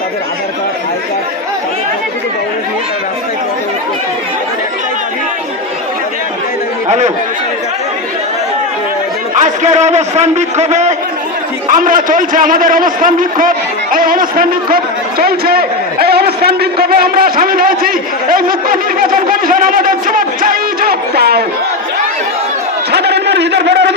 তাদের আধার card I card তাদের যতটুকু ডকুমেন্ট নিয়ে তারা রাস্তায় পথ করছে। হ্যালো, আজকের অবস্থান বিক্ষোভে আমরা চলছে, আমাদের অবস্থান বিক্ষোভ, এই অবস্থান বিক্ষোভ চলছে। এই অবস্থান বিক্ষোভে আমরা সামিল হয়েছি। এই মুখ্য নির্বাচন কমিশন আমাদের যুবক চাই, যুবক পাও। সাধারণ মানুষদের ভোটের